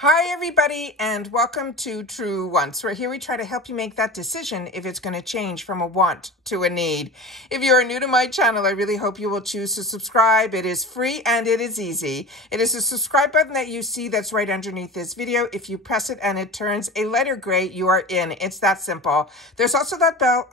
Hi everybody and welcome to Truewants, where here we try to help you make that decision if it's going to change from a want to a need. If you are new to my channel, I really hope you will choose to subscribe. It is free and it is easy. It is the subscribe button that you see that's right underneath this video. If you press it and it turns a lighter gray, you are in. It's that simple. There's also that bell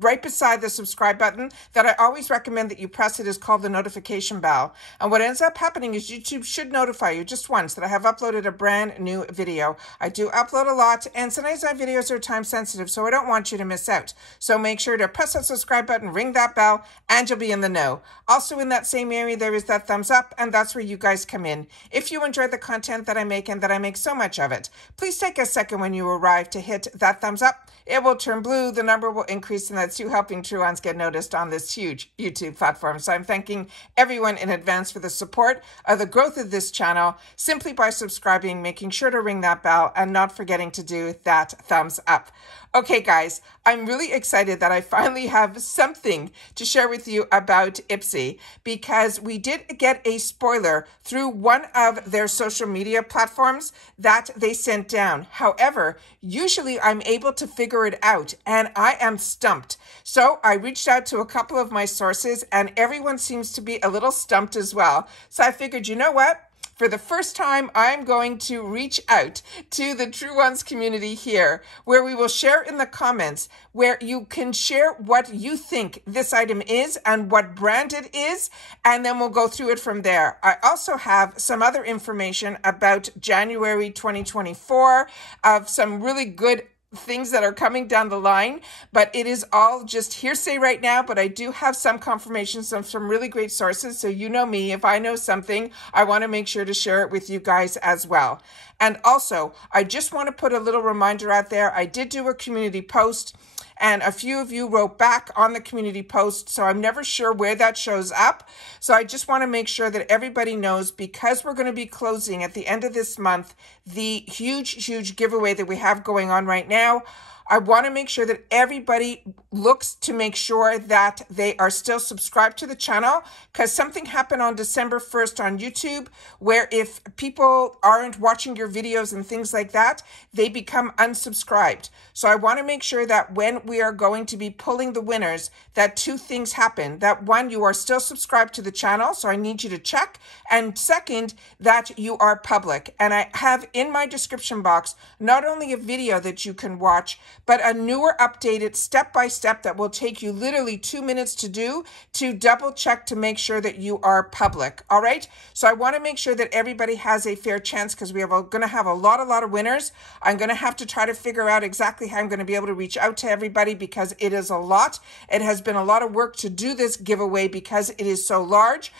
right beside the subscribe button that I always recommend that you press. It is called the notification bell. And what ends up happening is YouTube should notify you just once that I have uploaded a brand new video. I do upload a lot, and sometimes my videos are time sensitive, so I don't want you to miss out. So make sure to press that subscribe button, ring that bell, and you'll be in the know. Also in that same area, there is that thumbs up, and that's where you guys come in. If you enjoy the content that I make and that I make so much of it, please take a second when you arrive to hit that thumbs up. It will turn blue, the number will increase, and that's you helping Truewants get noticed on this huge YouTube platform. So I'm thanking everyone in advance for the support of the growth of this channel simply by subscribing, making sure to ring that bell, and not forgetting to do that thumbs up. Okay, guys, I'm really excited that I finally have something to share with you about IPSY, because we did get a spoiler through one of their social media platforms that they sent down. However, usually I'm able to figure it out, and I am stumped. So I reached out to a couple of my sources, and everyone seems to be a little stumped as well. So I figured, you know what? For the first time, I'm going to reach out to the Truewants community here, where we will share in the comments, where you can share what you think this item is and what brand it is, and then we'll go through it from there. I also have some other information about January 2024 of some really good things that are coming down the line, but it is all just hearsay right now. But I do have some confirmations from some really great sources. So you know me, if I know something, I want to make sure to share it with you guys as well. And also, I just want to put a little reminder out there. I did do a community post, and a few of you wrote back on the community post, so I'm never sure where that shows up. So I just want to make sure that everybody knows, because we're going to be closing at the end of this month the huge giveaway that we have going on right now. I want to make sure that everybody looks to make sure that they are still subscribed to the channel, because something happened on December 1st on YouTube, where if people aren't watching your videos and things like that, they become unsubscribed. So I want to make sure that when we are going to be pulling the winners, that two things happen. That one, you are still subscribed to the channel, so I need you to check. And second, that you are public. And I have in my description box not only a video that you can watch, but a newer updated step-by-step that will take you literally 2 minutes to do, to double check to make sure that you are public. All right. So I want to make sure that everybody has a fair chance, because we are going to have a lot of winners. I'm going to have to try to figure out exactly how I'm going to be able to reach out to everybody, because it is a lot. It has been a lot of work to do this giveaway because it is so large,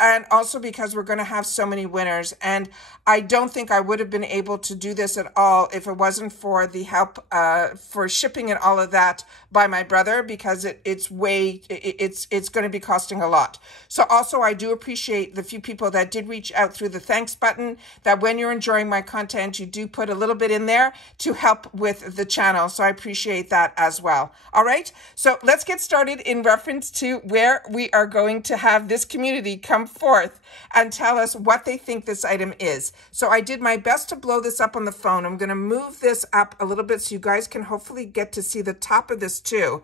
and also because we're going to have so many winners. And I don't think I would have been able to do this at all if it wasn't for the help for shipping and all of that by my brother, because it's going to be costing a lot. So also, I do appreciate the few people that did reach out through the thanks button, that when you're enjoying my content, you do put a little bit in there to help with the channel. So I appreciate that as well. All right. So let's get started in reference to where we are going to have this community come forth and tell us what they think this item is. So I did my best to blow this up on the phone. I'm going to move this up a little bit so you guys can hopefully get to see the top of this too.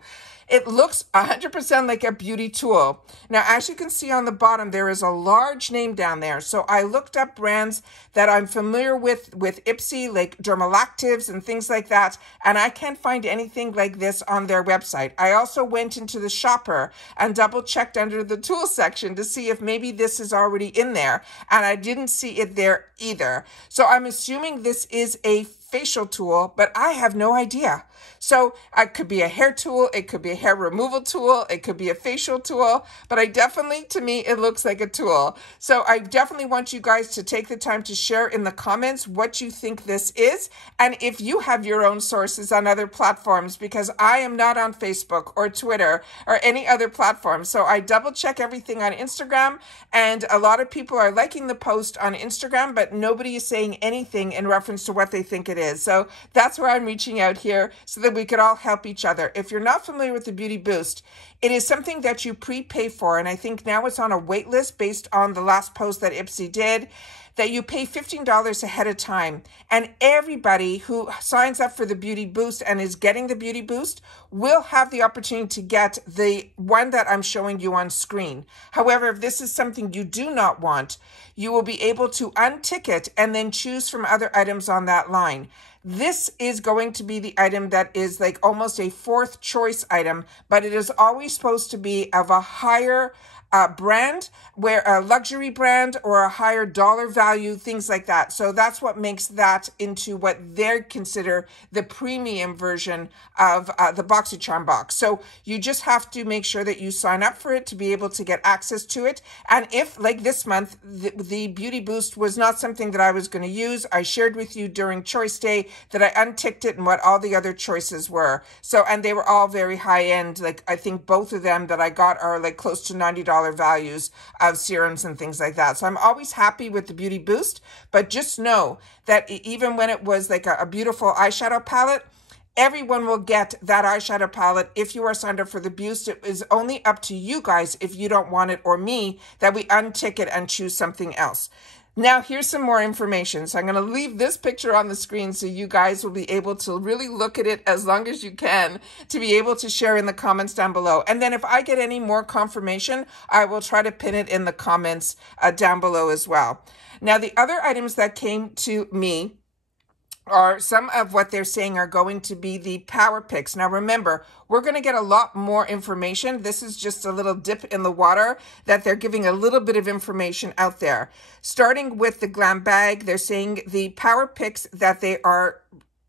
It looks 100% like a beauty tool. Now, as you can see on the bottom, there is a large name down there. So I looked up brands that I'm familiar with IPSY, like Dermalactives and things like that, and I can't find anything like this on their website. I also went into the shopper and double checked under the tool section to see if maybe this is already in there, and I didn't see it there either. So I'm assuming this is a facial tool, but I have no idea. So it could be a hair tool, it could be a hair removal tool, it could be a facial tool, but to me, it looks like a tool. So I definitely want you guys to take the time to share in the comments what you think this is, and if you have your own sources on other platforms, because I am not on Facebook or Twitter or any other platform. So I double check everything on Instagram, and a lot of people are liking the post on Instagram, but nobody is saying anything in reference to what they think it is. So that's where I'm reaching out here, so that we could all help each other. If you're not familiar with the Beauty Boost, it is something that you prepay for, and I think now it's on a wait list based on the last post that IPSY did. that you pay $15 ahead of time, and everybody who signs up for the Beauty Boost and is getting the Beauty Boost will have the opportunity to get the one that I'm showing you on screen. However, if this is something you do not want, you will be able to untick it and then choose from other items on that line. This is going to be the item that is like almost a fourth choice item, but it is always supposed to be of a higher brand, where a luxury brand or a higher dollar value, things like that. So that's what makes that into what they consider the premium version of the Boxycharm box. So you just have to make sure that you sign up for it to be able to get access to it. And if, like this month, the Beauty Boost was not something that I was going to use, I shared with you during Choice Day that I unticked it and what all the other choices were. So, and they were all very high end. Like I think both of them that I got are like close to $90 values of serums and things like that. So I'm always happy with the Beauty Boost, but just know that even when it was like a beautiful eyeshadow palette, everyone will get that eyeshadow palette if you are signed up for the Boost. It is only up to you guys if you don't want it, or me, that we untick it and choose something else. Now, here's some more information. So I'm going to leave this picture on the screen so you guys will be able to really look at it as long as you can to be able to share in the comments down below. And then if I get any more confirmation, I will try to pin it in the comments down below as well. Now, the other items that came to me are some of what they're saying are going to be the power picks. Now remember, we're going to get a lot more information. This is just a little dip in the water that they're giving a little bit of information out there. Starting with the GlamBag, they're saying the power picks that they are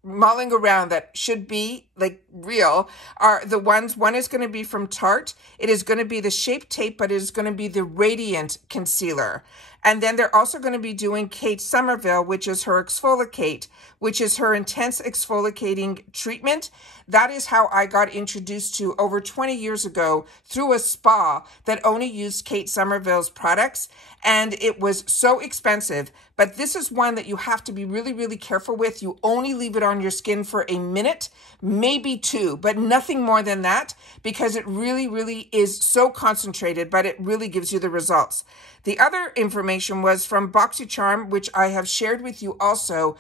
mulling around that should be like real are the ones. One is going to be from Tarte. It is going to be the Shape Tape, but it is going to be the Radiant Concealer. And then they're also going to be doing Kate Somerville, which is her Exfoliate, which is her intense exfoliating treatment. That is how I got introduced to over 20 years ago through a spa that only used Kate Somerville's products. And it was so expensive, but this is one that you have to be really, really careful with. You only leave it on your skin for a minute, maybe two, but nothing more than that, because it really, really is so concentrated, but it really gives you the results. The other information was from Boxycharm, which I have shared with you also.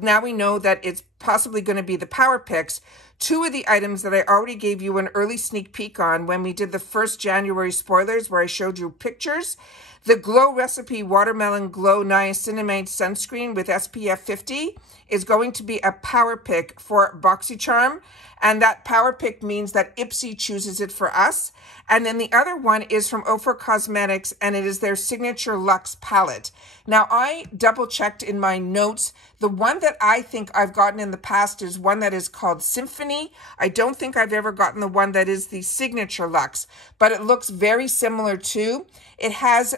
Now we know that it's possibly going to be the Power Picks. Two of the items that I already gave you an early sneak peek on when we did the first January spoilers, where I showed you pictures. The Glow Recipe Watermelon Glow Niacinamide Sunscreen with SPF 50 is going to be a power pick for Boxycharm. And that power pick means that IPSY chooses it for us. And then the other one is from Ofra Cosmetics, and it is their Signature Luxe palette. Now, I double checked in my notes. The one that I think I've gotten in the past is one that is called Symphony. I don't think I've ever gotten the one that is the Signature Luxe, but it looks very similar too. It has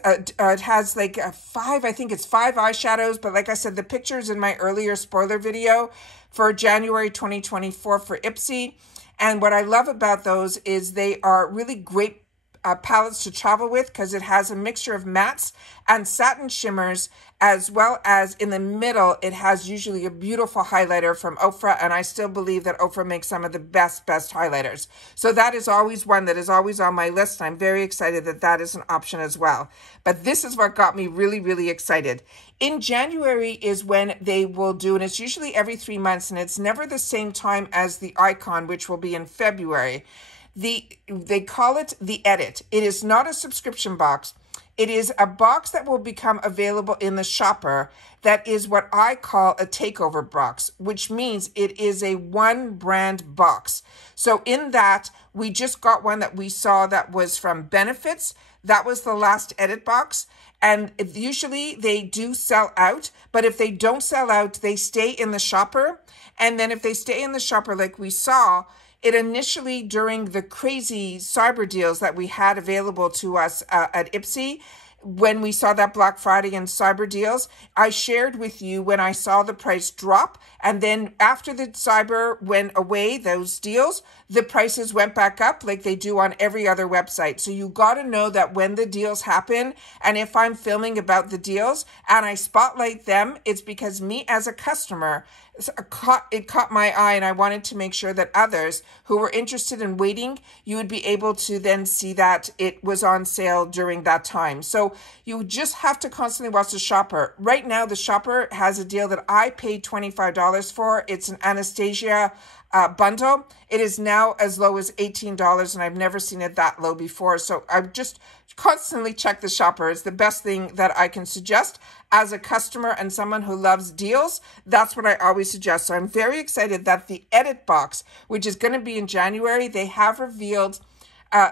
like I think it's 5 eyeshadows, but like I said, the pictures in my earlier spoiler video for January 2024 for IPSY. And what I love about those is they are really great palettes to travel with, because it has a mixture of mattes and satin shimmers, as well as in the middle, it has usually a beautiful highlighter from Ofra, and I still believe that Ofra makes some of the best highlighters. So that is always one that is always on my list. I'm very excited that that is an option as well. But this is what got me really, really excited. In January is when they will do, and it's usually every 3 months, and it's never the same time as the Icon, which will be in February. They call it the Edit. It is not a subscription box. It is a box that will become available in the shopper that is what I call a takeover box, which means it is a one brand box. So in that, we just got one that we saw that was from Benefits. That was the last Edit box. And usually they do sell out, but if they don't sell out, they stay in the shopper. And then if they stay in the shopper like we saw, it initially, during the crazy cyber deals that we had available to us at IPSY, when we saw that Black Friday and cyber deals, I shared with you when I saw the price drop. And then after the cyber went away, those deals, the prices went back up like they do on every other website. So you got to know that when the deals happen, and if I'm filming about the deals and I spotlight them, it's because me as a customer, it caught my eye, and I wanted to make sure that others who were interested in waiting, you would be able to then see that it was on sale during that time. So you just have to constantly watch the shopper. Right now, the shopper has a deal that I paid $25 for. It's an Anastasia bundle. It is now as low as $18, and I've never seen it that low before. So I just constantly check the shopper. It's the best thing that I can suggest as a customer and someone who loves deals. That's what I always suggest. So I'm very excited that the edit box, which is going to be in January, they have revealed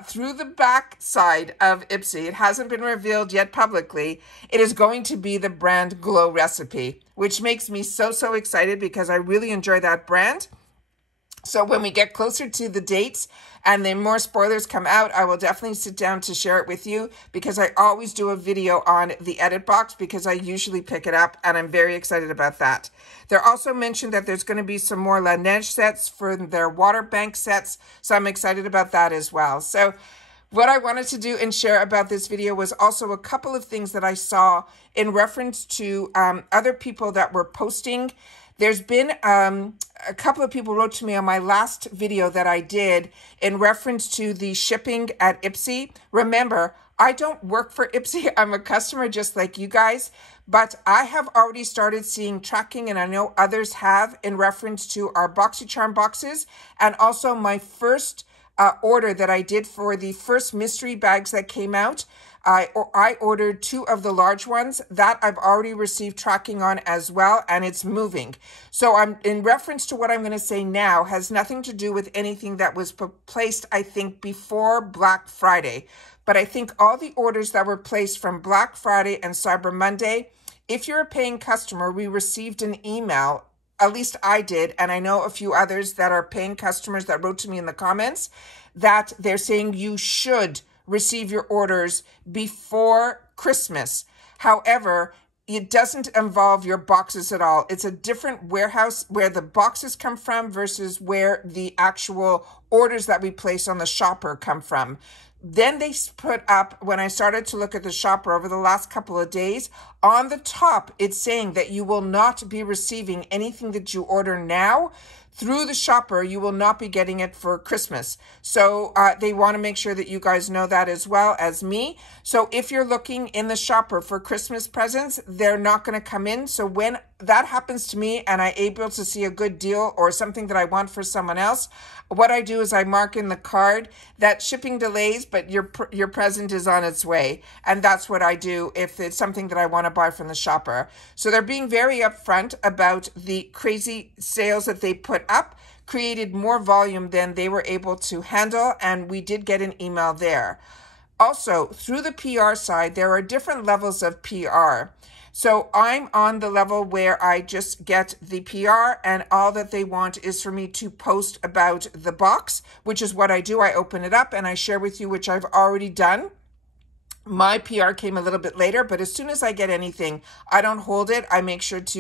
through the back side of IPSY, it hasn't been revealed yet publicly, it is going to be the brand Glow recipe, which makes me so excited because I really enjoy that brand. So when we get closer to the dates and then more spoilers come out, I will definitely sit down to share it with you, because I always do a video on the edit box because I usually pick it up, and I'm very excited about that. They're also mentioned that there's going to be some more Laneige sets for their water bank sets, so I'm excited about that as well. So what I wanted to do and share about this video was also a couple of things that I saw in reference to other people that were posting. There's been a couple of people wrote to me on my last video that I did in reference to the shipping at IPSY. Remember, I don't work for IPSY. I'm a customer just like you guys, but I have already started seeing tracking, and I know others have, in reference to our Boxycharm boxes, and also my first order that I did for the first mystery bags that came out. I ordered 2 of the large ones that I've already received tracking on as well, and it's moving. So I'm in reference to what I'm going to say now has nothing to do with anything that was placed, I think, before Black Friday. But I think all the orders that were placed from Black Friday and Cyber Monday, if you're a paying customer, we received an email. At least I did, and I know a few others that are paying customers that wrote to me in the comments that they're saying you should receive your orders before Christmas. However, it doesn't involve your boxes at all. It's a different warehouse where the boxes come from versus where the actual orders that we place on the shopper come from. Then they put up, when I started to look at the shopper over the last couple of days, on the top, it's saying that you will not be receiving anything that you order now through the shopper. You will not be getting it for Christmas. So they want to make sure that you guys know that as well as me. So if you're looking in the shopper for Christmas presents, they're not going to come in. So when that happens to me and I'm able to see a good deal or something that I want for someone else, what I do is I mark in the card that shipping delays, but your present is on its way. And that's what I do if it's something that I want to buy from the shopper. So they're being very upfront about the crazy sales that they put up, created more volume than they were able to handle, and we did get an email there. Also, through the PR side, there are different levels of PR. So I'm on the level where I just get the PR, and all that they want is for me to post about the box, which is what I do. I open it up and I share with you, which I've already done. My PR came a little bit later, but as soon as I get anything, I don't hold it. I make sure that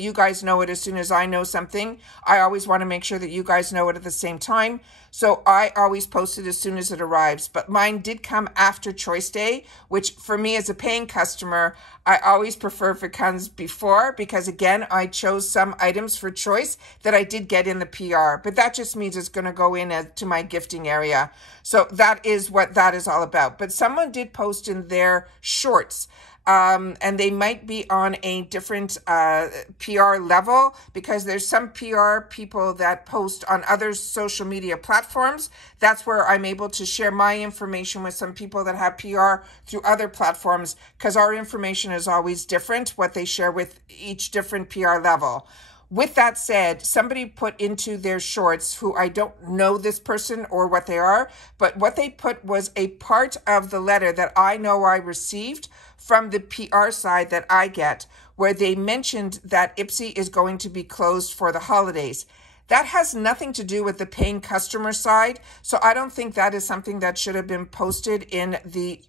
you guys know it as soon as I know something. I always want to make sure that you guys know it at the same time. So I always post it as soon as it arrives. But mine did come after Choice Day, which for me as a paying customer, I always prefer if it comes before, because again, I chose some items for choice that I did get in the PR, but that just means it's going to go in to my gifting area. So that is what that is all about. But someone did post in their shorts, and they might be on a different PR level, because there's some PR people that post on other social media platforms. That's where I'm able to share my information with some people that have PR through other platforms, because our information is always different, what they share with each different PR level. With that said, somebody put into their shorts, who I don't know this person or what they are, but what they put was a part of the letter that I know I received from the PR side that I get, where they mentioned that IPSY is going to be closed for the holidays. That has nothing to do with the paying customer side. So I don't think that is something that should have been posted in the,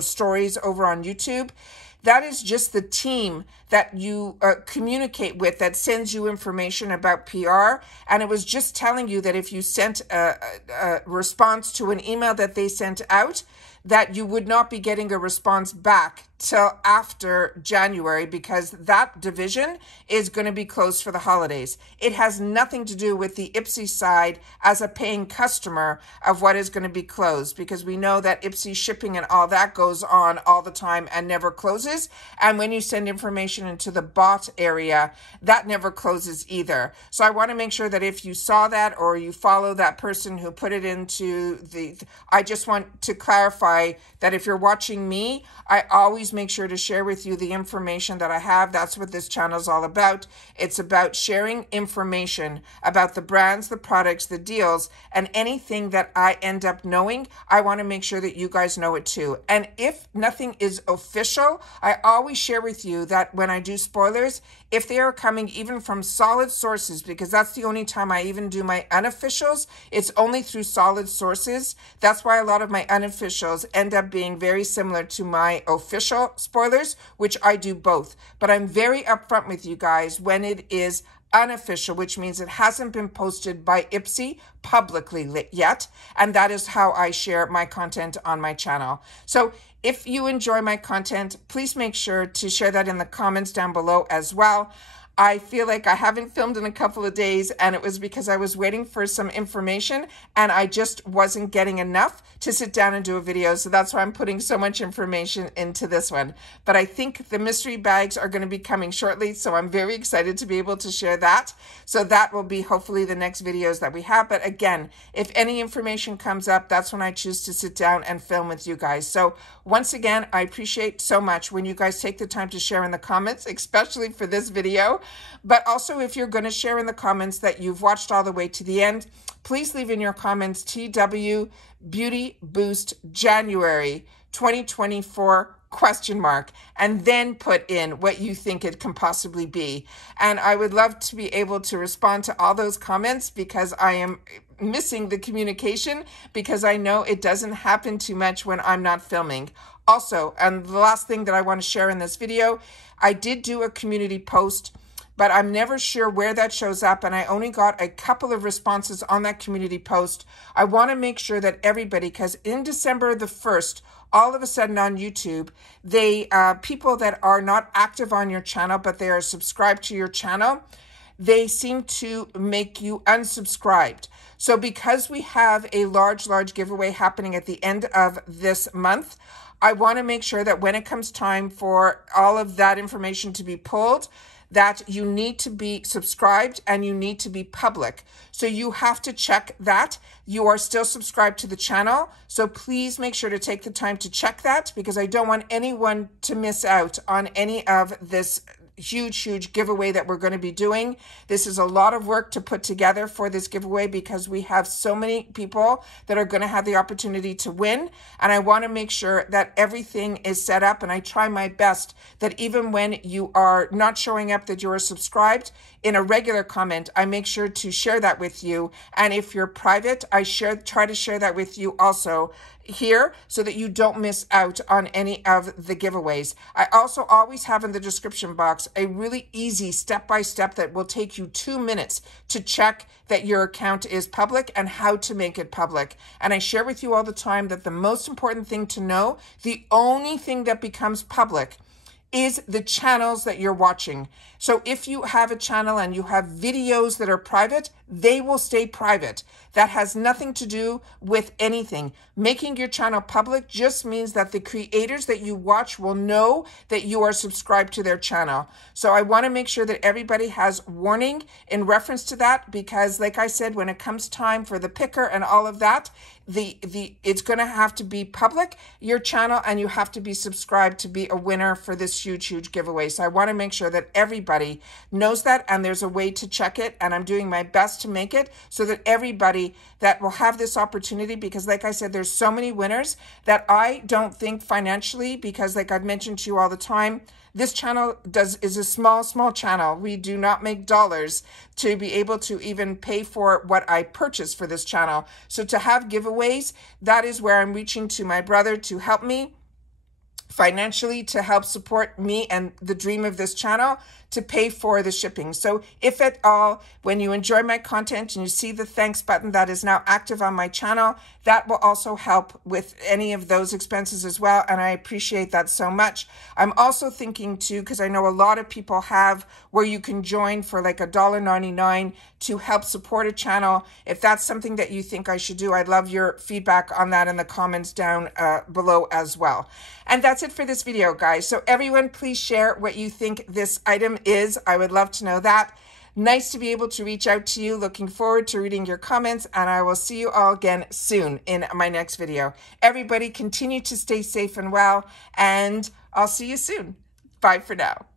stories over on YouTube. That is just the team that you communicate with that sends you information about PR. And it was just telling you that if you sent a response to an email that they sent out, that you would not be getting a response back till after January because that division is going to be closed for the holidays. It has nothing to do with the IPSY side as a paying customer of what is going to be closed, because we know that IPSY shipping and all that goes on all the time and never closes. And when you send information into the bot area, that never closes either. So I want to make sure that if you saw that or you follow that person who put it into I just want to clarify that if you're watching me, I always make sure to share with you the information that I have. That's what this channel is all about. It's about sharing information about the brands, the products, the deals, and anything that I end up knowing, I want to make sure that you guys know it too. And if nothing is official, I always share with you that when I do spoilers, if they are coming even from solid sources, because that's the only time I even do my unofficials, it's only through solid sources. That's why a lot of my unofficials end up being very similar to my official spoilers, which I do both. But I'm very upfront with you guys when it is unofficial, which means it hasn't been posted by IPSY publicly yet. And that is how I share my content on my channel. So if you enjoy my content, please make sure to share that in the comments down below as well. I feel like I haven't filmed in a couple of days, and it was because I was waiting for some information and I just wasn't getting enough to sit down and do a video. So that's why I'm putting so much information into this one. But I think the mystery bags are going to be coming shortly, so I'm very excited to be able to share that. So that will be hopefully the next videos that we have. But again, if any information comes up, that's when I choose to sit down and film with you guys. So once again, I appreciate so much when you guys take the time to share in the comments, especially for this video. But also, if you're going to share in the comments that you've watched all the way to the end, please leave in your comments TW Beauty Boost January 2024 ? And then put in what you think it can possibly be. And I would love to be able to respond to all those comments, because I am missing the communication, because I know it doesn't happen too much when I'm not filming. Also, and the last thing that I want to share in this video, I did do a community post, but I'm never sure where that shows up, and I only got a couple of responses on that community post. I want to make sure that everybody, because in December the 1st, all of a sudden on YouTube, people that are not active on your channel, but they are subscribed to your channel, they seem to make you unsubscribed. So because we have a large giveaway happening at the end of this month, I want to make sure that when it comes time for all of that information to be pulled, that you need to be subscribed and you need to be public. So you have to check that you are still subscribed to the channel. So please make sure to take the time to check that, because I don't want anyone to miss out on any of this huge giveaway that we're going to be doing. This is a lot of work to put together for this giveaway, because we have so many people that are going to have the opportunity to win, and I want to make sure that everything is set up, and I try my best that even when you are not showing up that you are subscribed in a regular comment, I make sure to share that with you. And if you're private, I try to share that with you also here, so that you don't miss out on any of the giveaways. I also always have in the description box a really easy step-by-step that will take you 2 minutes to check that your account is public and how to make it public. And I share with you all the time that the most important thing to know, the only thing that becomes public, is the channels that you're watching. So if you have a channel and you have videos that are private, they will stay private. That has nothing to do with anything. Making your channel public just means that the creators that you watch will know that you are subscribed to their channel. So I want to make sure that everybody has warning in reference to that, because like I said, when it comes time for the picker and all of that, it's going to have to be public, your channel, and you have to be subscribed to be a winner for this huge giveaway. So I want to make sure that everybody knows that, and there's a way to check it, and I'm doing my best to make it so that everybody that will have this opportunity, because like I said, there's so many winners that I don't think financially, because like I've mentioned to you all the time, this channel is a small channel. We do not make dollars to be able to even pay for what I purchase for this channel. So to have giveaways, that is where I'm reaching to my brother to help me financially, to help support me and the dream of this channel, to pay for the shipping. So if at all, when you enjoy my content and you see the thanks button that is now active on my channel, that will also help with any of those expenses as well. And I appreciate that so much. I'm also thinking too, because I know a lot of people have where you can join for like $1.99 to help support a channel. If that's something that you think I should do, I'd love your feedback on that in the comments down below as well. And that's it for this video, guys. So everyone, please share what you think this item is. I would love to know that. Nice to be able to reach out to you. Looking forward to reading your comments, and I will see you all again soon in my next video. Everybody continue to stay safe and well, and I'll see you soon. Bye for now.